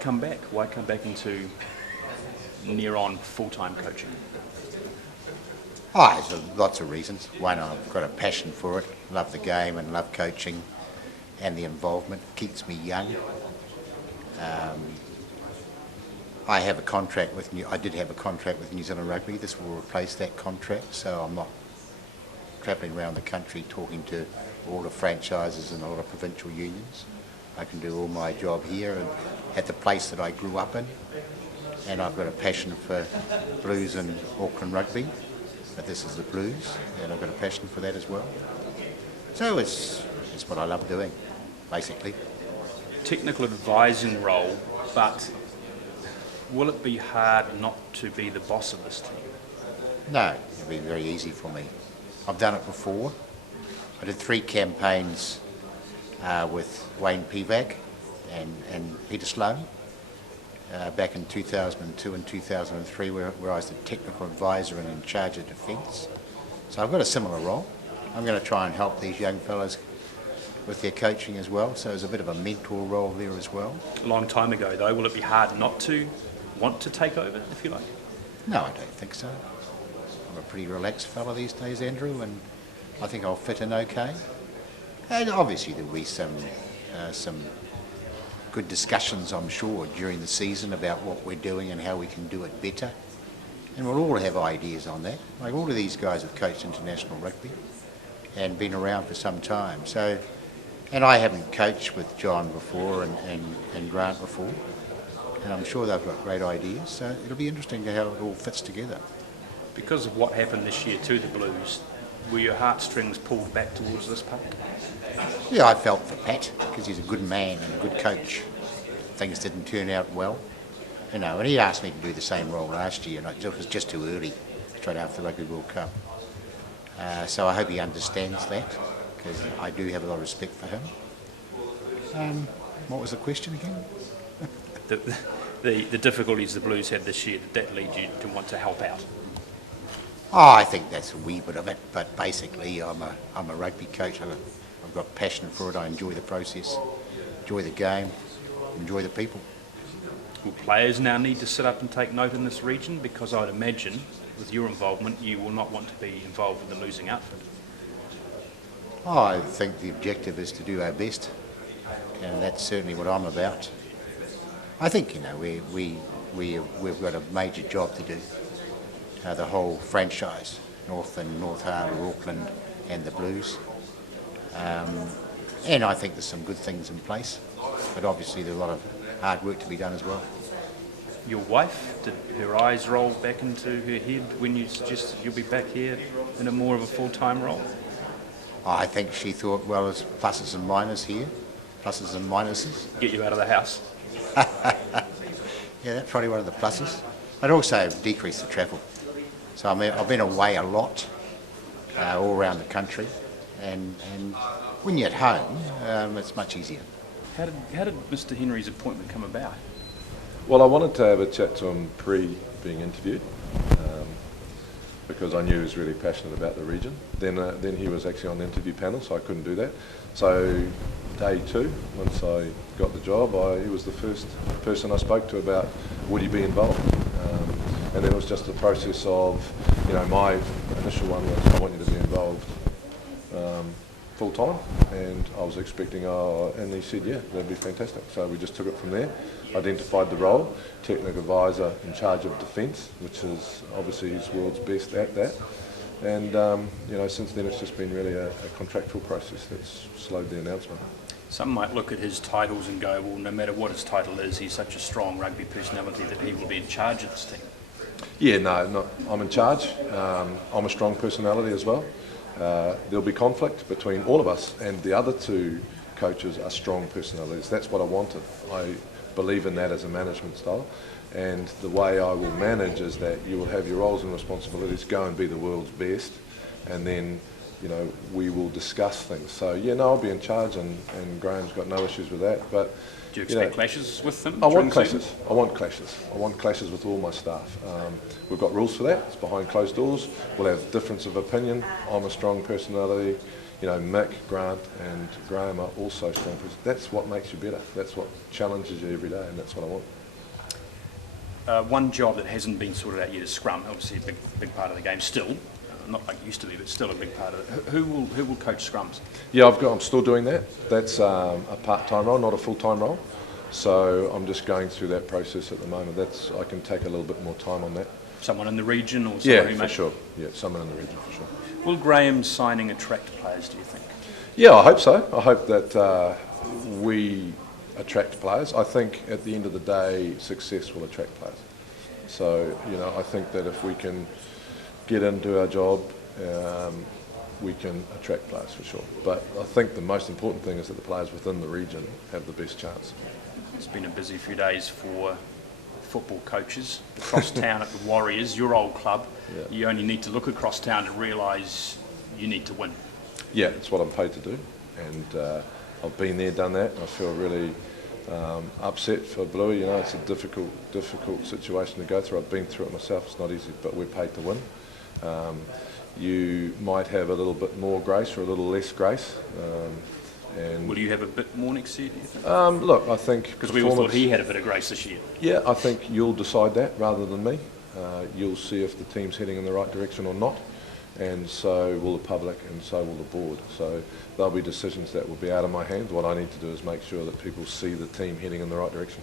come back? Why come back into near-on full-time coaching? There's lots of reasons. One, I've got a passion for it, love the game and love coaching, and the involvement keeps me young. I have a contract with I did have a contract with New Zealand Rugby. This will replace that contract, so I'm not travelling around the country talking to all the franchises and all the provincial unions. I can do all my job here and at the place that I grew up in, and I've got a passion for Blues and Auckland rugby, but this is the Blues, and I've got a passion for that as well. So it's what I love doing, basically. Technical advising role, but will it be hard not to be the boss of this team? No, it'll be very easy for me. I've done it before. I did 3 campaigns with Wayne Pivac and Peter Sloan back in 2002 and 2003 where I was the technical advisor and in charge of defence. So I've got a similar role. I'm going to try and help these young fellas with their coaching as well, so there's a bit of a mentor role there as well. A long time ago though, will it be hard not to want to take over, if you like? No, I don't think so. I'm a pretty relaxed fella these days, Andrew, and I think I'll fit in okay. And obviously there'll be some good discussions, I'm sure, during the season about what we're doing and how we can do it better. And we'll all have ideas on that. Like all of these guys have coached international rugby and been around for some time. So, and I haven't coached with John before and Grant before. And I'm sure they've got great ideas, so it'll be interesting to how it all fits together. Because of what happened this year to the Blues, were your heartstrings pulled back towards this part? Yeah, I felt for Pat, because he's a good man and a good coach. Things didn't turn out well, and he asked me to do the same role last year, and it was just too early, straight after the Rugby World Cup. So I hope he understands that, because I do have a lot of respect for him. What was the question again? The difficulties the Blues had this year, did that lead you to want to help out? I think that's a wee bit of it, but basically I'm a rugby coach. I've got passion for it. I enjoy the process, enjoy the game, enjoy the people. Will players now need to sit up and take note in this region? Because I'd imagine, with your involvement, you will not want to be involved with the losing outfit. I think the objective is to do our best, and that's certainly what I'm about. I think, we've got a major job to do. The whole franchise, North and North Harbour, Auckland and the Blues. And I think there's some good things in place, but obviously there's a lot of hard work to be done as well. Your wife, did her eyes roll back into her head when you suggested you'll be back here in a more of a full-time role? I think she thought, well, there's pluses and minuses here, pluses and minuses. Get you out of the house. Yeah, that's probably one of the pluses. I'd also decrease the travel. So I've been away a lot, all around the country, and when you're at home, it's much easier. How did Mr. Henry's appointment come about? Well, I wanted to have a chat to him pre being interviewed, because I knew he was really passionate about the region. Then he was actually on the interview panel, so I couldn't do that. So day 2, once I got the job, he was the first person I spoke to about would he be involved. And then it was just the process of, my initial one was I want you to be involved full time, and I was expecting, and he said, yeah, that'd be fantastic. So we just took it from there, identified the role, technical advisor in charge of defence, which is obviously his world's best at that. And, since then it's just been really a contractual process that's slowed the announcement. Some might look at his titles and go, well, no matter what his title is, he's such a strong rugby personality that he will be in charge of this team. Yeah, no, I'm in charge. I'm a strong personality as well. There'll be conflict between all of us, and the other 2 coaches are strong personalities. That's what I wanted. I believe in that as a management style, and the way I will manage is that you will have your roles and responsibilities, go and be the world's best, and then we will discuss things. So yeah, no, I'll be in charge, and Graham's got no issues with that. But do you expect clashes with them? I want clashes. I want clashes with all my staff. We've got rules for that. It's behind closed doors. We'll have difference of opinion. I'm a strong personality. Mick, Grant and Graham are also strong players. That's what makes you better. That's what challenges you every day, and that's what I want. One job that hasn't been sorted out yet is scrum. Obviously, a big part of the game still. Not like it used to be, but still a big part of it. Who will coach scrums? Yeah, I'm still doing that. That's a part-time role, not a full-time role. So I'm just going through that process at the moment. I can take a little bit more time on that. Someone in the region or someone Yeah, for sure. Yeah, someone in the region for sure. Will Graham's signing attract players, do you think? Yeah, I hope so. I hope that we attract players. I think at the end of the day, success will attract players. So, I think that if we can get into our job, we can attract players for sure. But I think the most important thing is that the players within the region have the best chance. It's been a busy few days for football coaches across town at the Warriors, your old club. Yeah. You only need to look across town to realise you need to win. Yeah, it's what I'm paid to do, and I've been there, done that. I feel really upset for Bluey. It's a difficult situation to go through. I've been through it myself. It's not easy, but we're paid to win. You might have a little bit more grace or a little less grace. And will you have a bit more next year, do you think? Look, I think... Because we all thought he had a bit of grace this year. Yeah, I think you'll decide that rather than me. You'll see if the team's heading in the right direction or not, and so will the public and so will the board. So there'll be decisions that will be out of my hands. What I need to do is make sure that people see the team heading in the right direction.